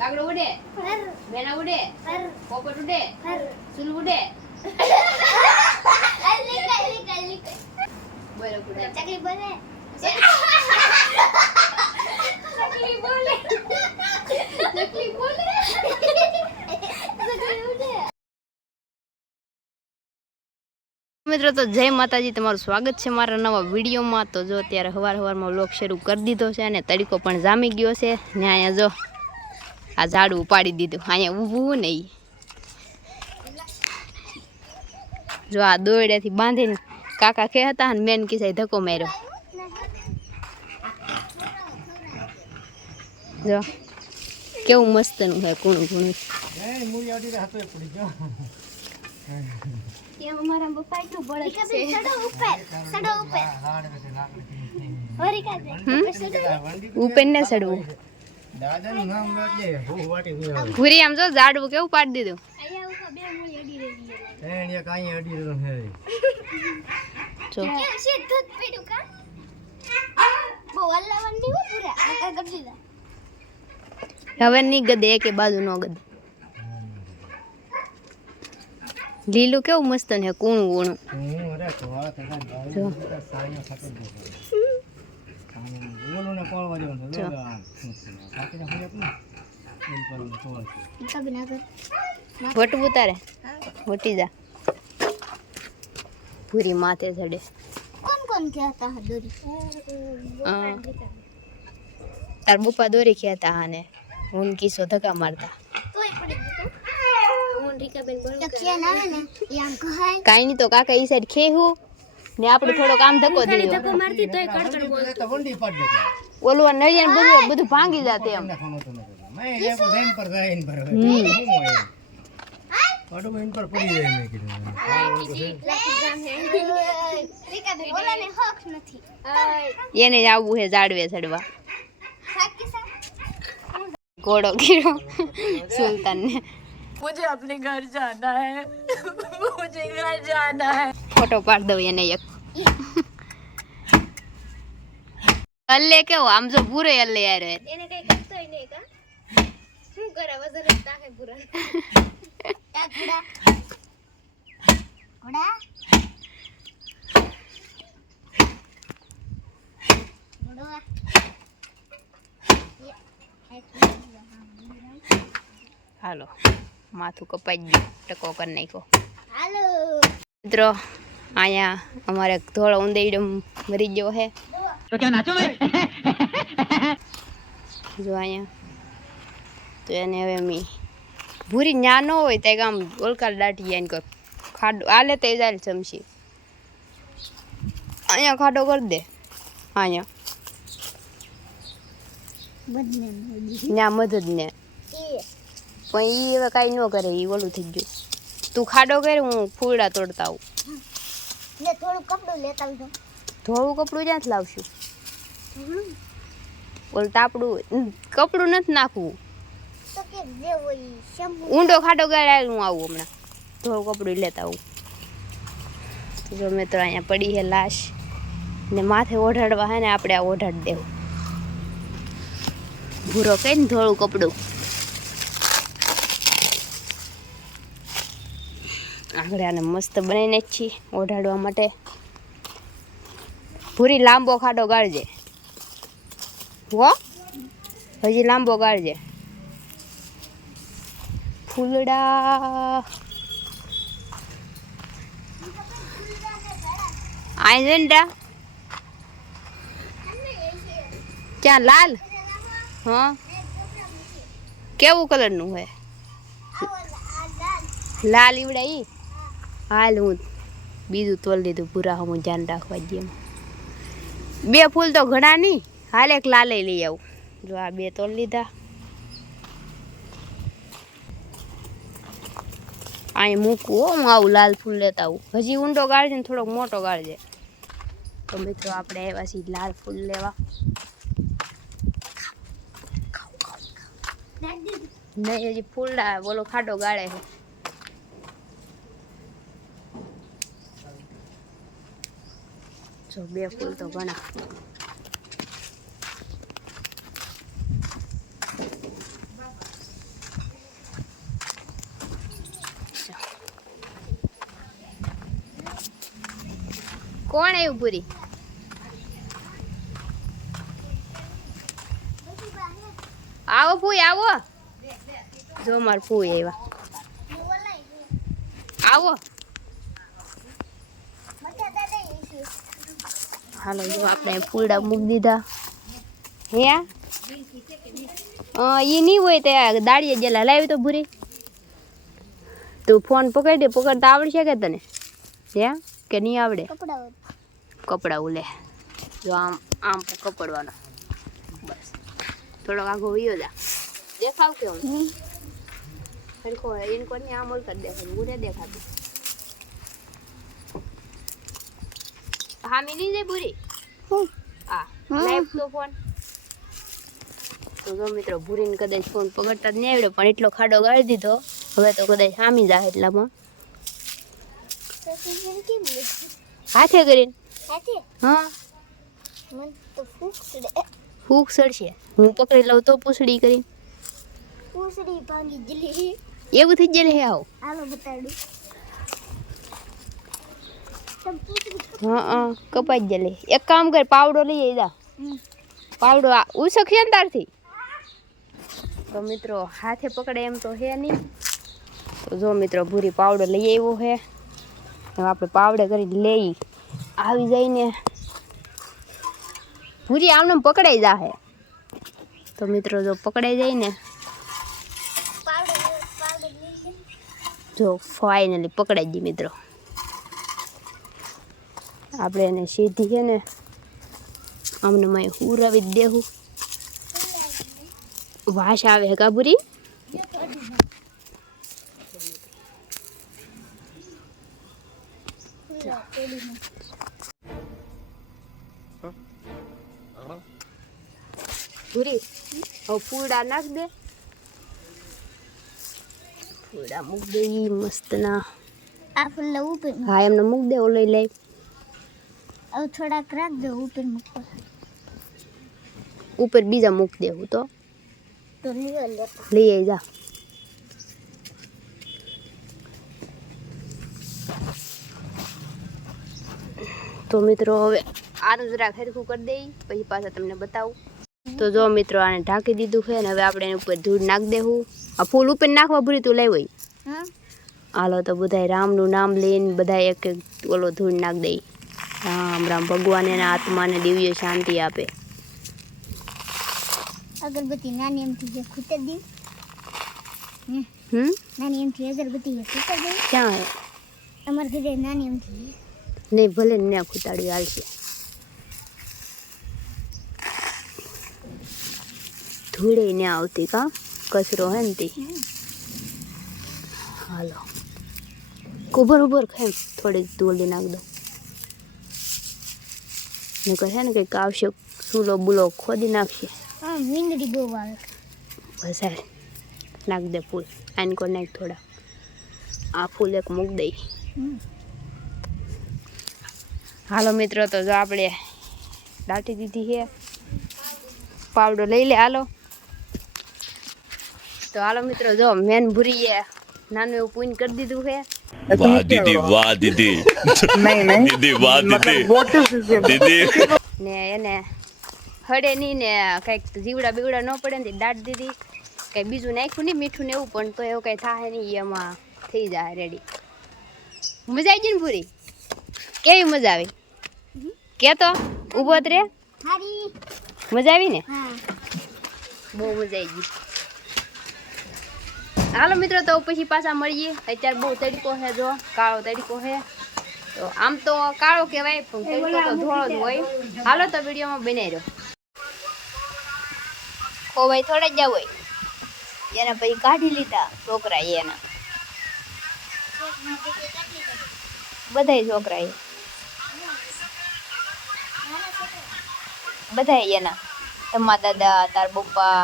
કાગડો ઉડે, બેના ઉડે, પોપટ ઉડે, સુલ ઉડે. બોલો કુડા. ચકલી બોલે. ચકલી બોલે. ચકલી બોલે. ચકલી ઉડે. મિત્રો તો જય માતાજી, તમારું સ્વાગત છે મારા નવા વિડીયોમાં. તો જો અત્યારે સવારમાં વ્લોગ શરૂ કરી દીધો છે અને તડકો પણ જામી ગયો છે ને અહીંયા જો આ ઝાડું ઉપાડી દીધું, અહીંયા ઊભું નહીં. જો આ દોરડેથી બાંધીને કાકા કે હતા ને મેન કિસાઈ ધક્કો માર્યો. જો કેવું મસ્તનું છે કૂણું કૂણું. ये हमारा पप्पा इतना बड़ा है सड़ो ऊपर और का ઉપર ને ચડવું. દાદાનું નામ રાખજે બહુ વાટી ગયા ભૂરી આમ જો ઝાડવું કેવું પાડી દીધું. आया ऊपर बे मूली अड़ी रही है એ ને કાઈ અડી રહ્યો છે જો क्या से दूध पीडू का वो वाला वंडी वो पूरा आका कर दीदा હવે ની ગદે એકે બાજુ નો ગદે. લીલું કેવું મસ્ત ને કૂણું કૂણું. હું અરે કોળા તકા જો. સાઈનો ખાતો દો બોલો ને કોળવા દેવાનો જો. કાકીને હોય આપને એમ પર કોળ कभी ना कर વટવું તારે વટી જા. પૂરી માથે ચડે. कौन कौन कहता है दूरी તાર બુપા દોરી ખેતા હા ને હું કિસ્સો ધક્કા મારતા. तो ही पड़ी मोनिका बेन बोल तो क्या ना है ना ये हमको है કાઈ નહીં તો કાકા ઈ સાઈડ ખેહું ને આપણે થોડો કામ ધક્કો દીધો. मारती तो कड़कड़ बोल તો વંડી પાડ દેતા ઓલું નળિયા બધું ભાંગી જાતે એમ. તમને ખાનો તો નથી મેં એક જૈન પર જૈન પર પાડો ઇન પર પડી જાય મેં કીધું रिका बेन बोला ने हक नहीं એને જ આવવું છે ઝાડવે ચડવા. साथ के साथ ઘોડો ગીરો સુલતાન ને मुझे अपने घर जाना है. मुझे घर जाना है. ફોટો પાડ દઉં એને એક. અલ્લે કેવો આમ જો પૂરે અલ્લે યાર. એને કઈ કરતો ય નહીં કા શું કરે વજન લેતા હે પૂરા તા ઘોડા ઘોડા ઘોડા હાલો માથું કપાઈ ગયું, ટકો કરી નાખ્યો. હાલો મિત્રો અહીંયા અમારે ધોળો ઉંદેડો મરી ગયો છે. તો ક્યાં નાચો મે જો અહીંયા તો એને હવે મી ભૂરી ન્યા ન હોય તો આમ ઓલકાર દાટી એને કોઈ ખાડો આલે તે જાય ચમચી અહીંયા ખાડો કરી દે. અહીંયા બદને ન્યા મદદ ને પણ એ હવે કાંઈ ન કરે, એ ઓલું થઈ ગયું. તું ખાડો કર, હું ફૂલડા તોડતા આવું. ને થોડું કપડું લેતા આવજો ધોળું કપડું ક્યાંથી લાવશું? ઓલું તાપડું કપડું નથી નાખવું. તો કે જે હોય શેમ્પુ ઊંડો ખાડો ગાળે હું આવું હમણાં ધોળું કપડું લેતા આવું. તો જો મિત્રો અહીંયા પડી છે લાશ ને માથે ઓઢાડવા હે ને આપણે આ ઓઢાડી દેવું. ભૂરો કઈને ધોળું કપડું આગળ આને મસ્ત બનાવીને જ છીએ ઓઢાડવા માટે. ભૂરી લાંબો ખાડો ગાળજે હો, હજી લાંબો ગાળજે. ફૂલડા આય જંડા ક્યાં લાલ? હા કેવું કલરનું હોય? લાલ ઈવડા ઈ. હાલ હું બીજું તોલ દીધું પૂરા હું ધ્યાન રાખવા દઈએ. બે ફૂલ તો ઘણા નહીં, હાલ એક લાલે લઈ આવું. જો આ બે તોલ લીધા. અહીં મૂકવું હો, હું આવું લાલ ફૂલ લેતા આવું. હજી ઊંડો ગાળજે ને થોડોક મોટો ગાળજે. તો મિત્રો આપણે આવ્યા છીએ લાલ ફૂલ લેવા. નહીં હજી ફૂલડા બોલો ખાડો ગાળે છે. જો બે ફૂલ તો ઘણા. કોણ આવ્યું પૂરી? આવો ફૂઈ આવો. જો માર ફૂઈ આવ્યા. આવો. હાલો જો આપણે ફૂલડા મૂકી દીધા. હે એ નહીં હોય તે દાડીએ જેલા લાવી તો ભૂરી. તું ફોન પકડી દે. પકડતા આવડશે કે તને? હે કે નહીં આવડે? કપડા ઉલે. જો આમ આમ કપડવાનો. બસ થોડોક આઘો વયો જા. દેખાવ કેવું? હરખો એને કોની આમ ઓલ કરી દેખાય. ગુને દેખાતું. હા મિલી જાય ભૂરી. હા લાઈવ તો ફોન. તો જો મિત્રો ભૂરીને કદાચ ફોન પકડતા જ નહીં આવડ્યો પણ એટલો ખાડો ગાળી દીધો. હવે તો કદાચ સામી જાય એટલામાં. હાથે કરીને? હા ફૂક સડશે. હું પકડી લઉં તો પૂછડી કરી. એવું થઈ જાય હે. આવો હા કપાઈ જ લે. એક કામ કર પાવડો લઈ આવી જા. પાવડો ઉસક છે ને તારથી. તો મિત્રો હાથે પકડે એમ તો હે નહીં. તો જો મિત્રો ભૂરી પાવડો લઈ આવ્યો હે. હવે આપણે પાવડે કરી લઈ આવી જાય ને ભૂરી આમને પકડાઈ જાહે. તો મિત્રો જો પકડાઈ જાય ને જો ફાઇનલી પકડાઈ ગઈ મિત્રો. આપણે એને સીધી છે ને આમને મેં ઉરાવી જ દેવું. વાસ આવે કા ભૂરી? ભૂરી હવે ફૂડા નાખ દે. ફૂડા મૂક દે મસ્ત ના. આ ફૂલ ઉપર હા એમને મૂક દે. ઓલો લઈ હવે થોડાક રાખ દો ઉપર મૂકો. ઉપર બીજા મૂક દેવું તો લઈ આવી જા. તો મિત્રો હવે આનું જરા ખરખું કરી દઈ પછી પાછા તમને બતાવું. તો જો મિત્રો આને ઢાંકી દીધું છે ને હવે આપણે એની ઉપર ધૂળ નાખી દેવું. આ ફૂલ ઉપર નાખવા ભૂરી તું લઈ હોય. હાલો તો બધા રામનું નામ લઈને બધા એક એક ઓલો ધૂળ નાખી દઈ. રામ રામ. ભગવાન એના આત્માને દિવ્ય શાંતિ આપે. અગરબત્તી નાની એમથી જે ખૂટે દી. નાની એમથી અગરબત્તી જે ખૂટે દી. ક્યાં હે? અમારે ઘરે નાની એમથી નહીં ભલે ને ખૂટાડ્યું હાલશે. ધૂળે ને આવતી કા કચરો હે ને તે. હાલો ઉભર ઉભર ખાય થોડી ધૂળી નાખ દો. ને કહે ને કંઈક આવશે સૂલો બુલો ખોદી નાખશે. હા વીંદડી બહુ આવે. બસ હાલ નાખ દે ફૂલ. આને કો નાખ થોડા. આ ફૂલ એક મૂક દઈ. હાલો મિત્રો તો જો આપણે દાટી દીધી છે. પાવડો લઈ લે. હાલો તો હાલો મિત્રો જો મેન ભૂરીએ નાનું એવું પૂન કરી દીધું છે. વાહ દીદી વાહ દીદી. નહીં દીદી વાહ દીદી. દીદી ને એને હડે નહીં ને કંઈક જીવડા બીવડા ન પડે ને દાટ દીધી. કંઈ બીજું નાખ્યું નહીં મીઠું ને એવું પણ તો એવું કંઈ થાય નહીં. એમાં થઈ જાય રેડી. મજા આવી ગઈ ને ભૂરી? કેવી મજા આવી? કે તો ઊભો જ રે. મજા આવી ને? બહુ મજા આવી ગઈ. હાલો મિત્રો તો પછી પાછા મળીએ. અત્યારે બહુ તડકો છે. જો કાળો તડકો છે. તો આમ તો કાળો કહેવાય પણ તડકો તો ધોળો જ હોય. હાલો તો વિડીયોમાં બનાવી રહ્યો. ખોવાઈ થોડા જ હોય એના પછી કાઢી લીધા છોકરા. એના બધા છોકરા બધા એના તમારા દાદા તાર પપ્પા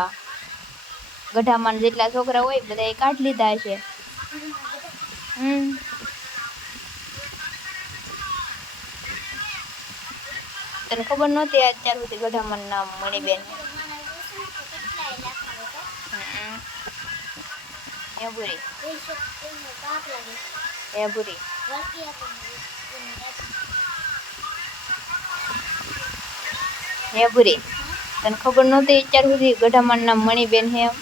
ગઢામાં જેટલા છોકરા હોય બધા કાઢી લીધા હશે. તને ખબર નહોતી અત્યાર સુધી ગઢામાં નામ મણીબેન. એ ભૂરી હે ભૂરી તને ખબર નહોતી અત્યાર સુધી ગઢામાનું નામ મણીબેન હે એમ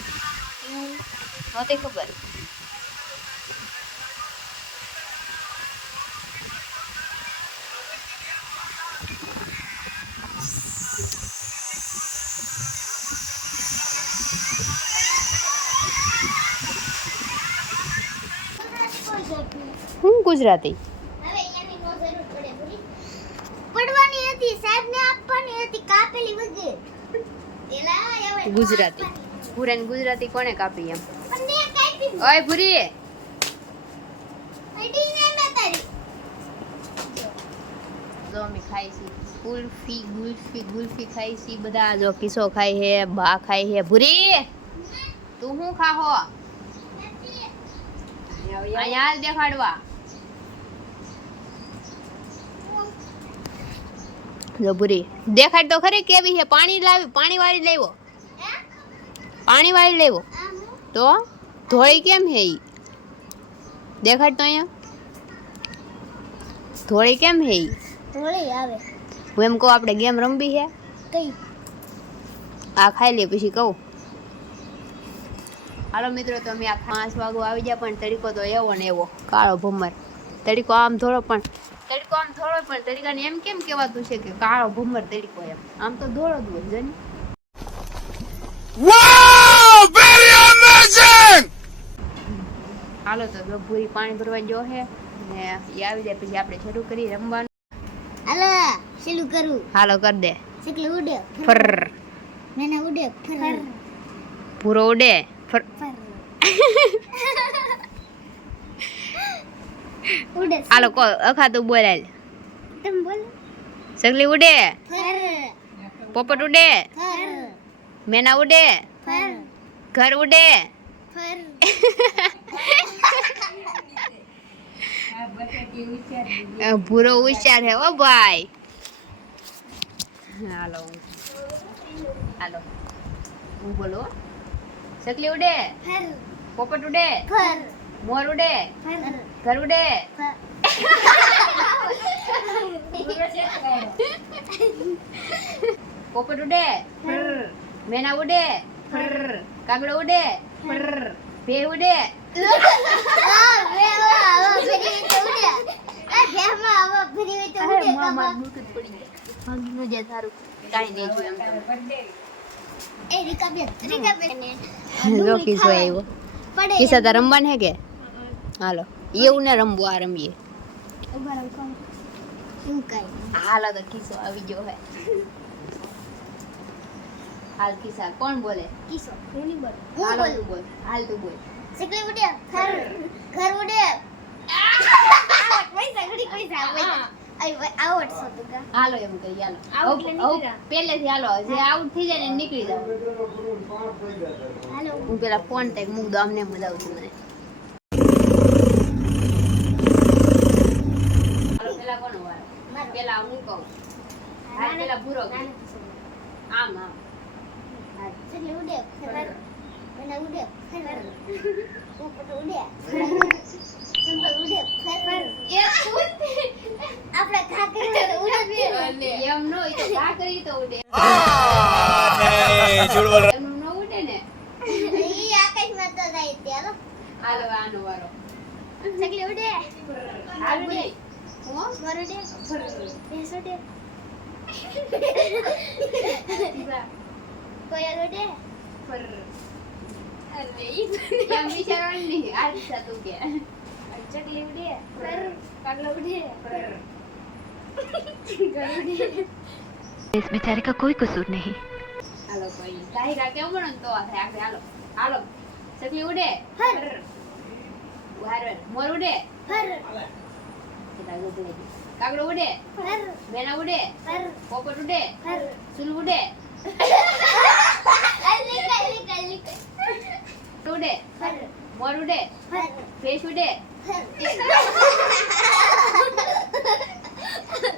નહોતી ખબર હું ગુજરાતી હવે એની નો જરૂર પડે ભૂરી પડવાની હતી સાહેબને આપવાની હતી કાપેલી વગર એલા હવે ગુજરાતી ભૂરાને ગુજરાતી કોણે કાપી એમ પણ ને કાપી ઓય ભૂરી અડી ને મે તારી જો અમે ખાઈ છી ગુલ્ફી ખાઈ છી બધા જો કિસો ખાય હે બા ખાય હે ભૂરી તું શું ખાહો અહીંયા હાલ દેખાડવા જો ભૂરી દેખાડ તો ખરી કેવી હે પાણી વાળી લેવો પાણી વાળી લેવો તો ધોળી કેમ હે ઈ દેખાડ તો અહીંયા ધોળી કેમ હે ઈ થોડી આવે હું એમ કહું આપણે ગેમ રમવી હે કઈ આ ખાઈ લે પછી કહું હાલો મિત્રો તો અમે આ 5 વાગો આવી ગયા પણ તડકો તો એવો ને એવો કાળો ભમર તડકો આમ થોડો પણ તડકાને એમ કેમ કહેવાતું છે કે કાળો ભમર તડકો એમ આમ તો ધોળો જ હોય જન Wow! Very amazing! હાલો તો જો પૂરી પાણી ભરવા જો હે ને એ આવી જાય પછી આપણે શરૂ કરી રમવાનું હાલો શરૂ કરું હાલો કર દે સિકલી ઉડે ફર મેના ઉડે ફર પૂરો ઉડે ફર ઉડે હાલો કો અખાતું બોલાય તમે બોલો સગલી ઉડે ફર પોપટ ઉડે ફર મેના ઉડે ફર ઘર ઉડે ફર ભૂરો હોશિયાર હે ઓ ભાઈ હાલો હાલો હું બોલો સકલી ઉડે ફર પોપટ ઉડે ફર મોર ઉડે ફર ઘર ઉડે પોપટ ઉડે મેના ઉડે કાગડો ઉડે ભે ઉડે કિસ્સા તાર રમવાન હે કે હાલો એવું ને રમવું આ રમીએ હાલો તો કિસ્સો આવી ગયો હે હાલ કિસ્સા કોણ બોલે હાલો તું બોલ હાલ તું બોલ હાલો એમ કહી હાલો પહેલેથી હાલો જે આઉટ થઈ જાય ને નીકળી જાવ હું પેલા ફોન ટેક મૂક દો અમને મજા આવતી મને હાલો પેલા કોનો વારો પેલા હું કહું હા પેલા પૂરો આમ આમ એમ નો ઈ તો ઘા કરી તો ઉડે એમ નો ઉડે ને હાલો આનો વારો હાલ ઉડે હું કોયલ ઉડે એમ વિચારવાનું નહીં આ રીતના તું કે ચકલી ઉડે કાગલો ઉડે इस बेचारे का कोई कसूर नहीं। હાલો કોઈ કાઈ રા કેમ બનો તો આ થાય હાલો હાલો ચકલી ઉડે વારવાર મોર ઉડે કાગડો ઉડે મેના ઉડે પોપટ ઉડે સુલ ઉડે ઉડે મોર ઉડે ભેંસ ઉડે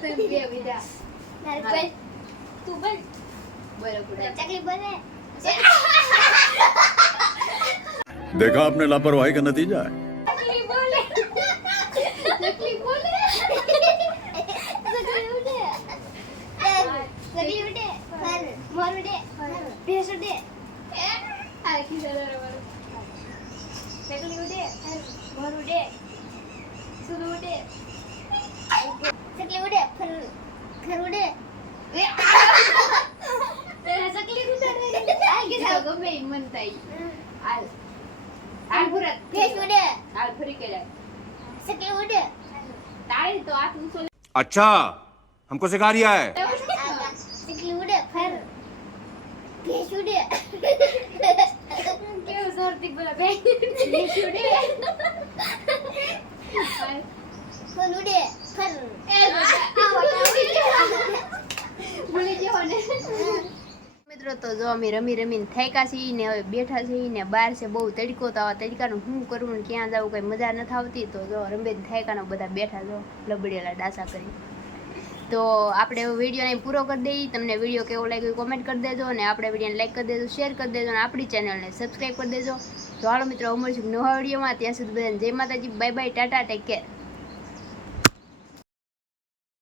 બે વિધા તું બોલ બરોબર ચકલી બોલે देखा आपने लापरवाही का नतीजा है ચકલી બોલે ચકલી બોલે ચકલી ઉડે ચકલી ઉડે મોરુડે ભેસુડે આ કીધા બરાબર સકલી ઉડે મોરુડે સુદુ ઉડે સકલી ઉડે ઘર ઉડે સકલી ઉડે આ કીધા ગમે મન થાય આલ આલ ભરત ભેસ ઉડે આલ ફરી કેલા સકલી ઉડે તાળી તો આ તું अच्छा हमको सिखा रिया है સકલી ઉડે ભેસ ઉડે કેવું સરતી બોલા બે ભેસ ઉડે ફોન ઉડે ભૂલી જવો ને મિત્રો તો જો અમે રમીને થાક્યા છીએ ને હવે બેઠા છીએ ને બહાર છે બહુ તડકો તો આવા તડકાનું શું કરવું ને ક્યાં જવું કઈ મજા નથી આવતી તો જો રમીને થાક્યાનો બધા બેઠા જો લબડેલા ડાસા કરી તો આપણે વિડીયોને પૂરો કરી દઈએ તમને વિડીયો કેવો લાગ્યો કોમેન્ટ કરી દેજો અને આપણે વિડીયોને લાઈક કરી દેજો શેર કરી દેજો અને આપણી ચેનલને સબસ્ક્રાઈબ કરી દેજો તો હાલો મિત્રો મળીશું નવા વિડીયોમાં ત્યાં સુધી બધાને જય માતાજી bye bye Tata take care